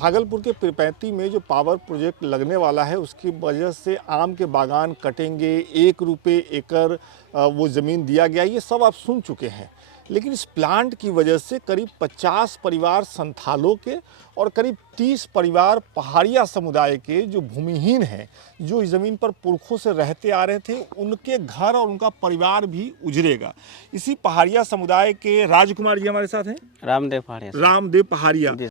भागलपुर के पीरपैंती में जो पावर प्रोजेक्ट लगने वाला है उसकी वजह से आम के बागान कटेंगे, 1 रुपये एकड़ वो ज़मीन दिया गया, ये सब आप सुन चुके हैं। लेकिन इस प्लांट की वजह से करीब 50 परिवार संथालों के और करीब 30 परिवार पहाड़िया समुदाय के जो भूमिहीन हैं, जो इस ज़मीन पर पुरखों से रहते आ रहे थे, उनके घर और उनका परिवार भी उजड़ेगा। इसी पहाड़िया समुदाय के राजकुमार जी हमारे साथ हैं, रामदेव पहाड़िया से। रामदेव पहाड़िया। जी।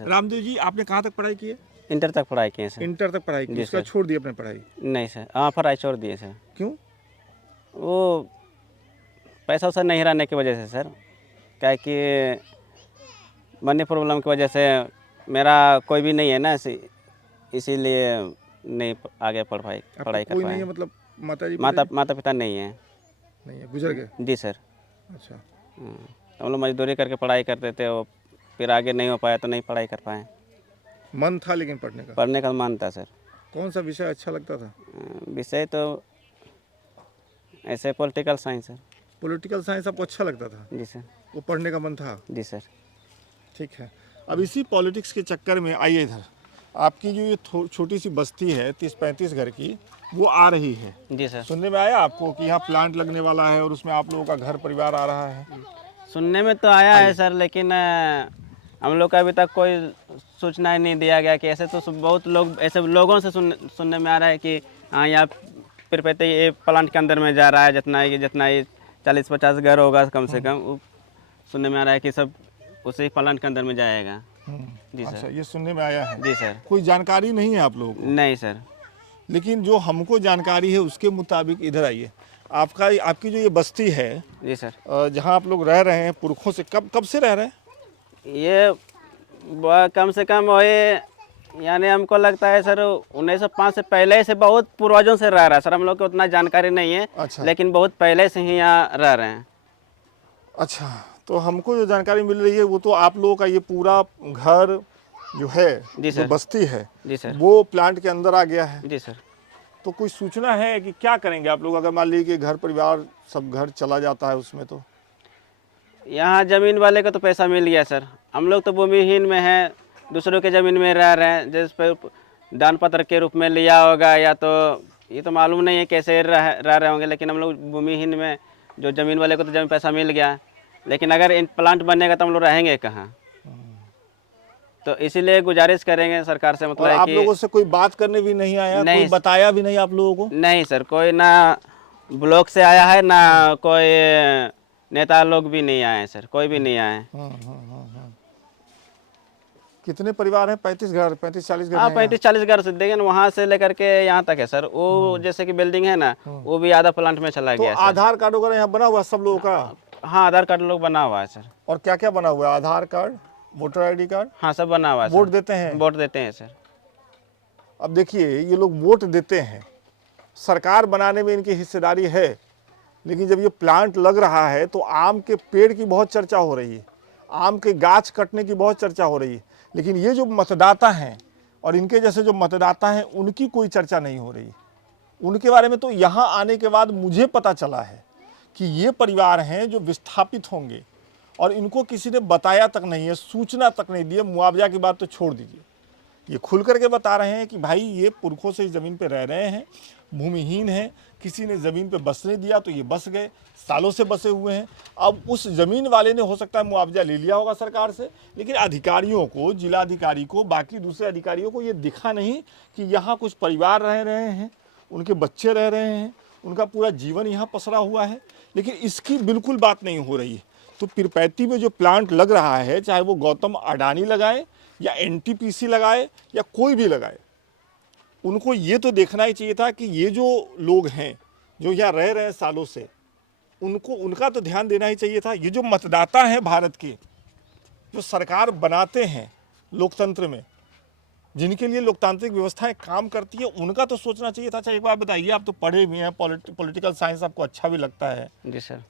रामदेव जी, आपने कहाँ तक पढ़ाई की है? इंटर तक पढ़ाई किए सर। इंटर तक पढ़ाई की, जी उसके बाद सर। छोड़ दी अपने पढ़ाई? नहीं सर, हाँ पढ़ाई छोड़ दिए सर। क्यों? वो पैसा वैसा नहीं रहने की वजह से सर, क्या कि मनी प्रॉब्लम की वजह से मेरा कोई भी नहीं है ना, इसीलिए नहीं आगे पढ़ाई आपका कर कोई पाए। नहीं है, मतलब माता पिता नहीं है। नहीं है, गुजर गए? जी सर। अच्छा। तो हम लोग मजदूरी करके पढ़ाई करते थे, वो फिर आगे नहीं हो पाया तो नहीं पढ़ाई कर पाए। मन था लेकिन पढ़ने का मन था सर। कौन सा विषय अच्छा लगता था? विषय तो ऐसे political science sir. Political science आपको अच्छा लगता था? जी सर। वो पढ़ने का मन था? जी सर। ठीक है। अब इसी पॉलिटिक्स के चक्कर में आइए इधर, आपकी जो ये छोटी सी बस्ती है 30-35 घर की, वो आ रही है। जी सर। सुनने में आया आपको कि यहाँ प्लांट लगने वाला है और उसमें आप लोगों का घर परिवार आ रहा है? सुनने में तो आया है सर, लेकिन हम लोग का अभी तक कोई सूचना नहीं दिया गया कि ऐसे तो बहुत लोग ऐसे लोगों से सुनने में आ रहा है कि हाँ यहाँ पीरपैंती ये प्लांट के अंदर में जा रहा है, जितना ये 40-50 घर होगा कम से कम, वो सुनने में आ रहा है कि सब उसी प्लांट के अंदर में जाएगा। जी सर। अच्छा, ये सुनने में आया है? जी सर। कोई जानकारी नहीं है आप लोगों को? नहीं सर। लेकिन जो हमको जानकारी है उसके मुताबिक, इधर आइए, आपकी जो ये बस्ती है, जी सर, जहाँ आप लोग रह रहे हैं पुरखों से, कब से रह रहे हैं? ये कम से कम वही, यानी हमको लगता है सर 1905 से पहले से, बहुत पूर्वजों से रह रहा है सर। हम लोग को उतना जानकारी नहीं है। अच्छा। लेकिन बहुत पहले से ही यहाँ रह रहे हैं। अच्छा, तो हमको जो जानकारी मिल रही है वो तो आप लोगों का ये पूरा घर जो है, जी जो सर। बस्ती है, जी सर। वो प्लांट के अंदर आ गया है। जी सर। तो कोई सूचना है कि क्या करेंगे आप लोग अगर मान लीजिए कि घर परिवार सब घर चला जाता है उसमें? तो यहाँ ज़मीन वाले को तो पैसा मिल गया सर, हम लोग तो भूमिहीन में हैं, दूसरों के ज़मीन में रह रहे हैं, जिस पर दान पत्र के रूप में लिया होगा, या तो ये तो मालूम नहीं है कैसे रह रहे होंगे। लेकिन हम लोग भूमिहीन में, जो ज़मीन वाले को तो जमीन पैसा मिल गया, लेकिन अगर इन प्लांट बनेगा तो हम लोग रहेंगे कहाँ? तो इसीलिए गुजारिश करेंगे सरकार से, मतलब और आप कि लोगों से कोई बात करने भी नहीं आया? नहीं, कोई बताया भी नहीं आप लोगों को? नहीं सर, कोई ना ब्लॉक से आया है, ना कोई नेता लोग भी नहीं आए सर, कोई भी नहीं आए। कितने परिवार हैं? 35 घर, 35-40 घर हाँ, हैं 35-40 घर से, लेकिन वहाँ से लेकर के यहाँ तक है सर। वो जैसे कि बिल्डिंग है ना, वो भी आधा प्लांट में चला तो गया सर। आधार कार्ड वगैरह यहाँ बना हुआ है सब लोगों का? हाँ, आधार कार्ड लोग बना हुआ है सर। और क्या क्या बना हुआ है? आधार कार्ड, वोटर ID कार्ड? हाँ, सब बना हुआ है सर। वोट देते हैं? वोट देते हैं सर। अब देखिए, ये लोग वोट देते हैं, सरकार बनाने में इनकी हिस्सेदारी है, लेकिन जब ये प्लांट लग रहा है तो आम के पेड़ की बहुत चर्चा हो रही है, आम के गाछ कटने की बहुत चर्चा हो रही है, लेकिन ये जो मतदाता हैं और इनके जैसे जो मतदाता हैं उनकी कोई चर्चा नहीं हो रही। उनके बारे में तो यहाँ आने के बाद मुझे पता चला है कि ये परिवार हैं जो विस्थापित होंगे, और इनको किसी ने बताया तक नहीं है, सूचना तक नहीं दी है। मुआवजा की बात तो छोड़ दीजिए, ये खुल करके बता रहे हैं कि भाई ये पुरखों से इस ज़मीन पे रह रहे हैं, भूमिहीन हैं, किसी ने ज़मीन पे बसने दिया तो ये बस गए, सालों से बसे हुए हैं। अब उस ज़मीन वाले ने हो सकता है मुआवजा ले लिया होगा सरकार से, लेकिन अधिकारियों को, जिलाधिकारी को, बाकी दूसरे अधिकारियों को ये दिखा नहीं कि यहाँ कुछ परिवार रह रहे हैं, उनके बच्चे रह रहे हैं, उनका पूरा जीवन यहाँ पसरा हुआ है, लेकिन इसकी बिल्कुल बात नहीं हो रही है। तो पीरपैंती में जो प्लांट लग रहा है, चाहे वो गौतम अडानी लगाए या NTPC लगाए या कोई भी लगाए, उनको ये तो देखना ही चाहिए था कि ये जो लोग हैं जो यहाँ रह रहे हैं सालों से, उनका तो ध्यान देना ही चाहिए था। ये जो मतदाता हैं भारत के, जो सरकार बनाते हैं लोकतंत्र में, जिनके लिए लोकतांत्रिक व्यवस्थाएं काम करती है, उनका तो सोचना चाहिए था। अच्छा, एक बात बताइए, आप तो पढ़े भी हैं, पॉलिटिकल साइंस आपको अच्छा भी लगता है। जी सर।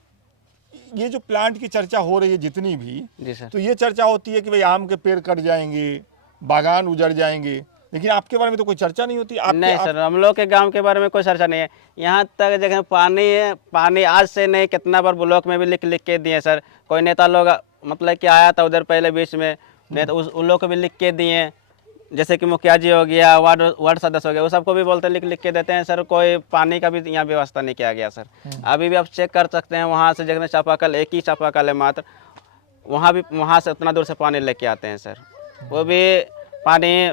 ये जो प्लांट की चर्चा हो रही है जितनी भी, जी सर। तो ये चर्चा होती है कि भाई आम के पेड़ कट जाएंगे, बागान उजड़ जाएंगे, लेकिन आपके बारे में तो कोई चर्चा नहीं होती। आपके नहीं सर, हम लोग के गांव के बारे में कोई चर्चा नहीं है। यहाँ तक जगह पानी है, पानी आज से नहीं कितना बार ब्लॉक में भी लिख लिख के दिए सर। कोई नेता लोग मतलब कि आया था उधर पहले बीच में, नेता उन लोग को भी लिख के दिए, जैसे कि मुखिया जी हो गया, वार्ड सदस्य हो गया, वो सबको भी बोलते लिख लिख के देते हैं सर। कोई पानी का भी यहाँ व्यवस्था नहीं किया गया सर। अभी भी आप चेक कर सकते हैं, वहाँ से जगह चापाकल, एक ही चापाकल है मात्र, वहाँ से उतना दूर से पानी लेके आते हैं सर। वो भी पानी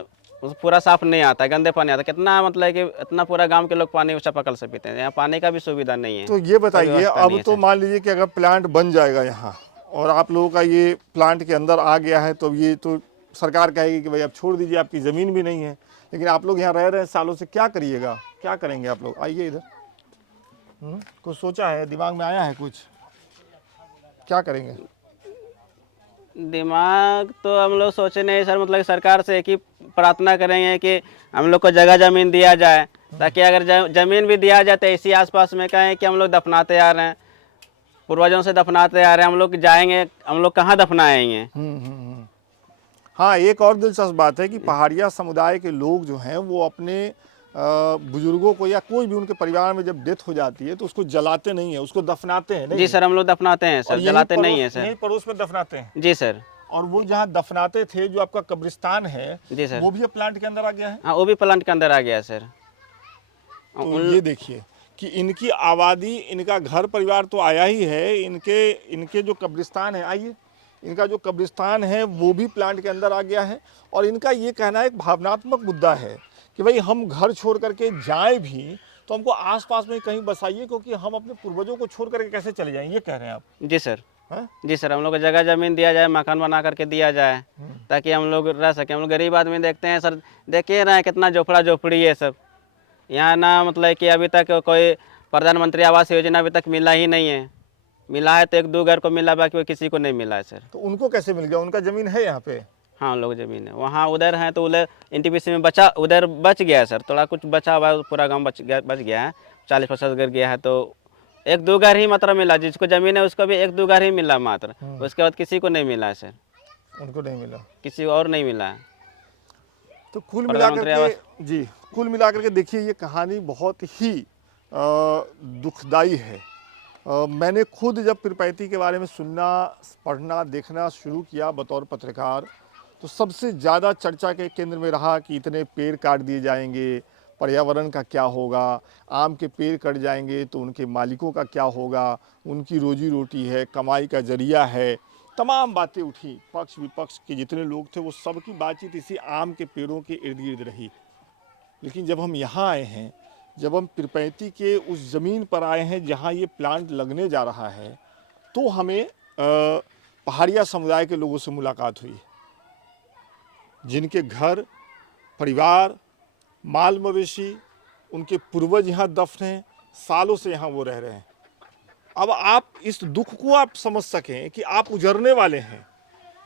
पूरा साफ नहीं आता, गंदे पानी आता। कितना मतलब कि इतना पूरा गांव के लोग पानी चापाकल से पीते हैं, यहाँ पानी का भी सुविधा नहीं है। तो ये बताइए, व्यवस्था नहीं अब है तो सर। मान लीजिए कि अगर प्लांट बन जाएगा यहाँ और आप लोगों का ये प्लांट के अंदर आ गया है, तो ये तो सरकार कहेगी कि भाई अब छोड़ दीजिए, आपकी ज़मीन भी नहीं है। लेकिन आप लोग यहाँ रह रहे हैं सालों से, क्या करिएगा, क्या करेंगे आप लोग? आइए इधर। कुछ सोचा है, दिमाग में आया है कुछ, क्या करेंगे? दिमाग तो हम लोग सोचे नहीं सर, मतलब कि सरकार से एक ही प्रार्थना करेंगे कि हम लोग को जगह ज़मीन दिया जाए, ताकि अगर ज़मीन भी दिया जाए तो इसी आसपास में कहें कि हम लोग दफनाते आ रहे हैं, पूर्वजों से दफनाते आ रहे हैं, हम लोग जाएंगे, हम लोग कहाँ दफनाएंगे। हाँ, एक और दिलचस्प बात है कि पहाड़िया समुदाय के लोग जो हैं वो अपने बुजुर्गों को या कोई भी उनके परिवार में जब डेथ हो जाती है तो उसको जलाते नहीं है, उसको दफनाते हैं। नहीं जी सर, हम लोग दफनाते हैं और सर, यहीं जलाते नहीं पड़ोस- है सर। यहीं पड़ोस में दफनाते हैं। जी सर। और वो जहाँ दफनाते थे, जो आपका कब्रिस्तान है, जी सर। वो भी अब प्लांट के अंदर आ गया है। हाँ, वो भी प्लांट के अंदर आ गया सर। तो ये देखिए कि इनकी आबादी, इनका घर परिवार तो आया ही है, इनके जो कब्रिस्तान है, आइए, इनका जो कब्रिस्तान है वो भी प्लांट के अंदर आ गया है। और इनका ये कहना एक भावनात्मक मुद्दा है कि भाई हम घर छोड़ करके जाएं भी तो हमको आसपास में कहीं बसाइए, क्योंकि हम अपने पूर्वजों को छोड़ करके कैसे चले जाएं, ये कह रहे हैं आप। जी सर। हाँ? जी सर, हम लोग को जगह ज़मीन दिया जाए, मकान बना करके दिया जाए, ताकि हम लोग रह सकें। हम लोग गरीब आदमी देखते हैं सर, देखे रहे हैं कितना झोपड़ा झोपड़ी है सब यहाँ ना, मतलब कि अभी तक कोई प्रधानमंत्री आवास योजना अभी तक मिला ही नहीं है। मिला है तो एक दो घर को मिला, बाकी किसी को नहीं मिला है सर। तो उनको कैसे मिल गया? उनका ज़मीन है यहाँ पे। हाँ, लोग ज़मीन है वहाँ, उधर है तो उधर NTPC में बचा, उधर बच गया है सर, थोड़ा कुछ बचा हुआ है, पूरा गांव बच गया है, 40-50 घर गया है। तो एक दो घर ही मात्र मिला, जिसको ज़मीन है उसको भी एक दो घर ही मिला मात्र, उसके बाद किसी को नहीं मिला है सर। उनको नहीं मिला, किसी और नहीं मिला है। तो कुल मिलाकर के जी, कुल मिलाकर के देखिए ये कहानी बहुत ही दुखदाई है। मैंने खुद जब पीरपैंती के बारे में सुनना, पढ़ना, देखना शुरू किया बतौर पत्रकार, तो सबसे ज़्यादा चर्चा के केंद्र में रहा कि इतने पेड़ काट दिए जाएंगे, पर्यावरण का क्या होगा, आम के पेड़ कट जाएंगे तो उनके मालिकों का क्या होगा, उनकी रोजी रोटी है, कमाई का जरिया है, तमाम बातें उठी। पक्ष विपक्ष के जितने लोग थे वो सबकी बातचीत इसी आम के पेड़ों के इर्द गिर्द रही। लेकिन जब हम यहाँ आए हैं, जब हम पीरपैंती के उस ज़मीन पर आए हैं जहाँ ये प्लांट लगने जा रहा है, तो हमें पहाड़िया समुदाय के लोगों से मुलाकात हुई, जिनके घर परिवार, माल मवेशी, उनके पूर्वज यहाँ दफन हैं, सालों से यहाँ वो रह रहे हैं। अब आप इस दुख को आप समझ सकें कि आप उजरने वाले हैं,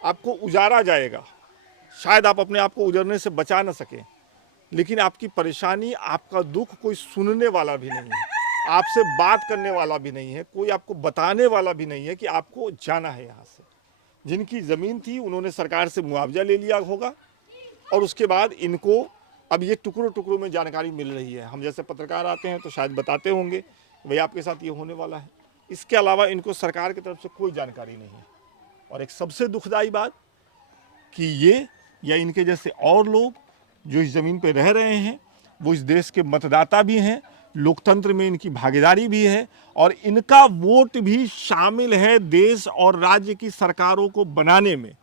आपको उजारा जाएगा, शायद आप अपने आप को उजरने से बचा न सकें, लेकिन आपकी परेशानी, आपका दुख कोई सुनने वाला भी नहीं है, आपसे बात करने वाला भी नहीं है, कोई आपको बताने वाला भी नहीं है कि आपको जाना है यहाँ से। जिनकी ज़मीन थी उन्होंने सरकार से मुआवजा ले लिया होगा और उसके बाद इनको अब ये टुकड़ों टुकड़ों में जानकारी मिल रही है। हम जैसे पत्रकार आते हैं तो शायद बताते होंगे भाई आपके साथ ये होने वाला है, इसके अलावा इनको सरकार की तरफ से कोई जानकारी नहीं है। और एक सबसे दुखदाई बात कि ये या इनके जैसे और लोग जो इस ज़मीन पर रह रहे हैं वो इस देश के मतदाता भी हैं, लोकतंत्र में इनकी भागीदारी भी है और इनका वोट भी शामिल है देश और राज्य की सरकारों को बनाने में,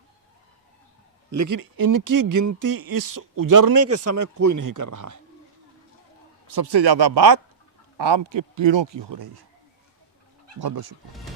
लेकिन इनकी गिनती इस उजरने के समय कोई नहीं कर रहा है। सबसे ज़्यादा बात आम के पेड़ों की हो रही है। बहुत बहुत शुक्रिया।